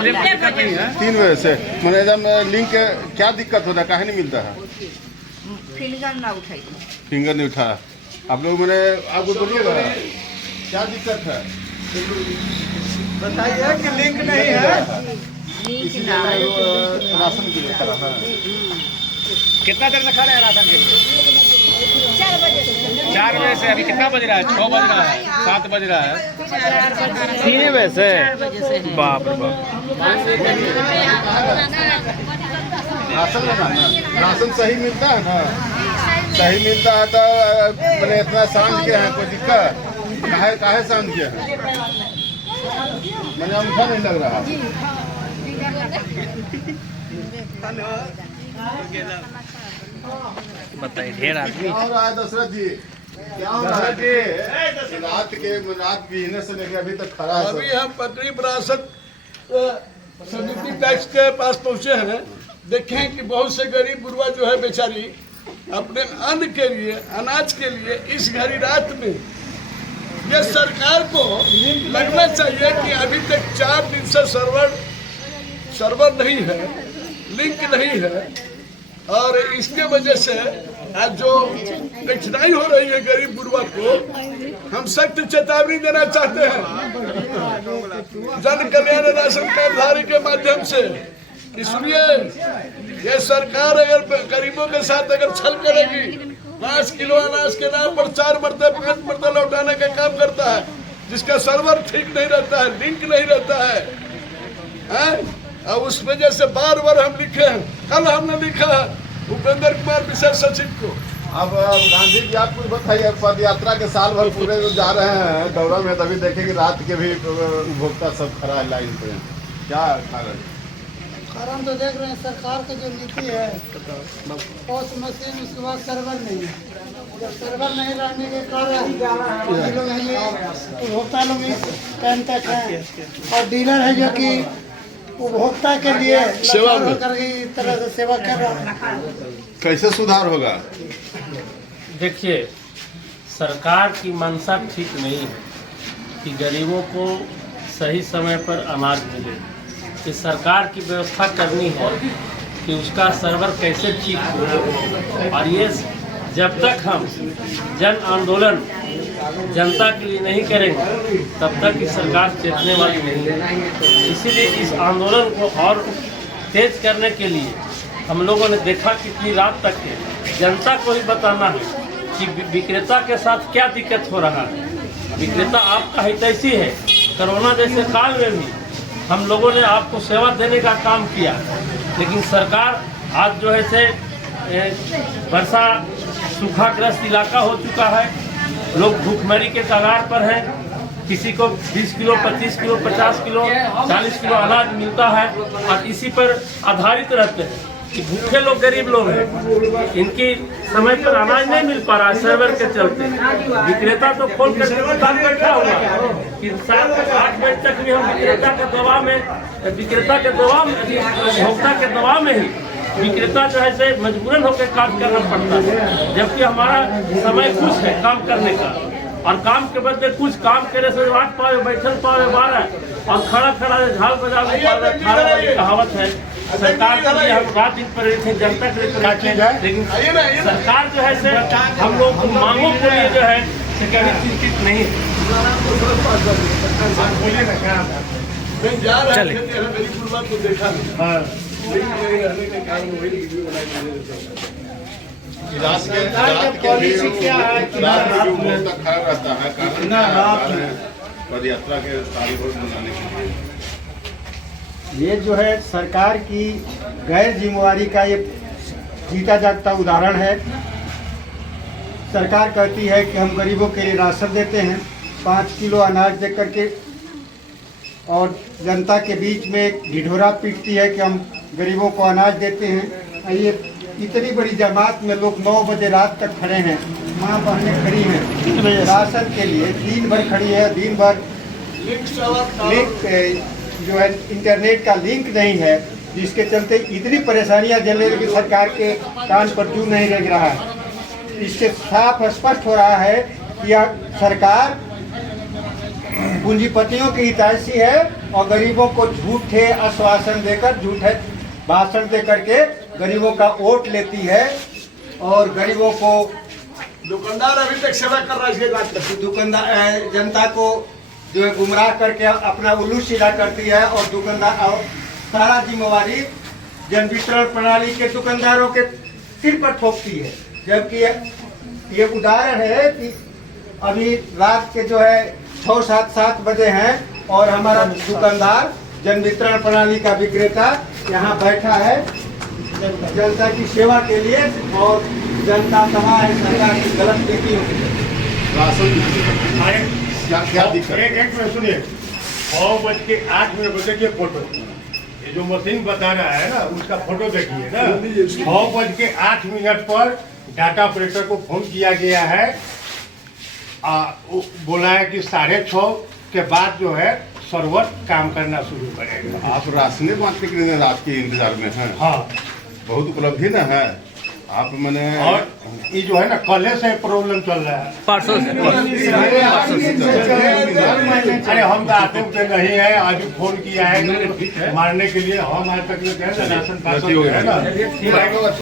3 बजे से मैंने एकदम लिंक क्या दिक्कत होता है, काहे नहीं मिलता है? फिंगर नहीं उठा। आप लोग मैंने आपको बोलिएगा क्या दिक्कत है बताइए कि लिंक नहीं है। राशन के लिए खड़ा है। कितना देर से खड़े हैं राशन के लिए? 4 बजे से। अभी कितना बज रहा है? 6 बज रहा है, 7 बज रहा है। 3 बजे से। बाप रे बाप। राशन लेना है, राशन सही मिलता है ना? सही मिलता है तो मैंने इतना शांत किया है, कोई दिक्कत काहे शांत किया है? मैंने अंगूठा नहीं लग रहा। बताइए ढेर आदमी और आए दशरथ जी, क्या हो रहा है? रात बिहने से लेकर अभी तक खड़ा है। अभी हम पटरी विरासत समिति टैक्स के पास पहुंचे हैं। देखें कि बहुत से गरीब बुढ़वा जो है बेचारी अपने अन्न के लिए, अनाज के लिए इस घड़ी रात में, ये सरकार को लगना चाहिए कि अभी तक 4 दिन से सर्वर नहीं है, लिंक नहीं है, और इसके वजह से आज जो कठिनाई हो रही है गरीब बुढ़वा को, हम सख्त चेतावनी देना चाहते हैं जन कल्याण राशन कार्डधारी के माध्यम से कि सुनिए, ये सरकार अगर गरीबों के साथ अगर छल करेगी, 5 किलो अनाज के नाम पर 4 मरते 5 मरते लौटाने का काम करता है, जिसका सर्वर ठीक नहीं रहता है, लिंक नहीं रहता है, और उस वजह से बार हम लिखे हैं। कल हमने लिखा है उपेंद्र कुमार विशेष सचिव को। अब गांधी जी आप कुछ बताइए, पद यात्रा के साल भर पूरे जा रहे हैं दौरा में, तभी देखेंगे रात के भी उपभोक्ता सब खड़ा है लाइन पे। क्या कारण तो देख रहे हैं सरकार की जो नीति है, पोस्ट मशीन, उसके बाद सर्वर नहीं है। जब सर्वर नहीं रहने के कारण लोग हैं ये उपभोक्ता लोग टाइम तक हैं, और डीलर है जो कि उपभोक्ता के लिए सेवा होकर के इस तरह से सेवा कर रहा है। कैसे सुधार होगा? देखिए, सरकार की मंशा ठीक नहीं है कि गरीबों को सही समय पर अनाज मिले। कि सरकार की व्यवस्था करनी है कि उसका सर्वर कैसे ठीक हो, और ये जब तक हम जन आंदोलन जनता के लिए नहीं करेंगे तब तक इस सरकार चेतने वाली नहीं है। इसीलिए इस आंदोलन को और तेज करने के लिए हम लोगों ने देखा कि इतनी रात तक के जनता को ही बताना है कि विक्रेता के साथ क्या दिक्कत हो रहा है। विक्रेता आपका हितैषी है। कोरोना जैसे काल में भी हम लोगों ने आपको सेवा देने का काम किया, लेकिन सरकार आज जो है से वर्षा सूखाग्रस्त इलाका हो चुका है, लोग भूखमरी के कगार पर हैं। किसी को 20 किलो, 25 किलो, 50 किलो, 40 किलो अनाज मिलता है, और इसी पर आधारित रहते हैं कि भूखे लोग, गरीब लोग हैं, इनकी समय पर अनाज नहीं मिल पा रहा है सर्वर के चलते। विक्रेता तो खोल कर दुकान बैठा हुआ है कि 7 से 8 बजे तक भी हम विक्रेता के दबाव में, उपभोक्ता के दबाव में ही विक्रेता जो है से मजबूरन होकर काम करना पड़ता है, जबकि हमारा समय कुछ है काम करने का, और काम के बदले कुछ काम करे से 8 पावे, बैठल पावे 12, और खड़ा झाल बजा में 18 वाली कहावत है। सरकार के लिए हम रात दिन प्रेरित हैं, जनता के लिए प्रेरित हैं, लेकिन सरकार जो है से हम लोग मांगों के लिए जो है से कभी चिंतित नहीं है। चलिए गरीब बुढ़वा को देखा नहीं रहने के कारण वही वीडियो बनाई। रात के भी उपभोक्ता खड़ा रहता है, पद यात्रा के साल भर मनाने के लिए। ये जो है सरकार की गैर जिम्मेवारी का ये जीता जागता उदाहरण है। सरकार कहती है कि हम गरीबों के लिए राशन देते हैं, 5 किलो अनाज दे करके, और जनता के बीच में ढिढोरा पीटती है कि हम गरीबों को अनाज देते हैं। ये इतनी बड़ी जमात में लोग 9 बजे रात तक खड़े हैं, माँ बहनें खड़ी हैं राशन के लिए, दिन भर खड़ी है, दिन भर लिंक जो है इंटरनेट का लिंक नहीं है, जिसके चलते इतनी परेशानियां झेल रही कि सरकार के कान पर जू नहीं लग रहा है। इससे साफ स्पष्ट हो रहा है कि सरकार पूंजीपतियों की हितैषी है और गरीबों को झूठे आश्वासन देकर, झूठे भाषण दे करके गरीबों का वोट लेती है और गरीबों को, दुकानदार अभी तक सेवा कर रहा है इसके बाद दुकानदार जनता को जो है गुमराह करके अपना उल्लू सीधा करती है और दुकानदार और सारा जिम्मेवारी जन वितरण प्रणाली के दुकानदारों के सिर पर थोपती है। जबकि ये उदाहरण है कि अभी रात के जो है 6-7 बजे हैं और हमारा दुकानदार जन वितरण प्रणाली का विक्रेता यहाँ बैठा है जनता की सेवा के लिए और जनता तबाह है सरकार की गलत नीतियों की। राशन क्या दिक्कत? एक मिनट सुनिए, 6:08 देखिए फोटो, ये जो मशीन बता रहा है ना उसका फोटो देखिए ना। 6:08 पर डाटा ऑपरेटर को फोन किया गया है, बोला है कि 6:30 के बाद जो है सर्वर काम करना शुरू करेगा। आप राशने बांटने के लिए रात के इंतजार में हैं? हाँ, बहुत उपलब्धि ना है आप मैंने। और ये जो है ना कल से प्रॉब्लम चल रहा है, परसों से अरे हम तो आते उठते नहीं है, आज फोन किया है मारने के लिए, हम आज तक राशन पास हो गया है ना।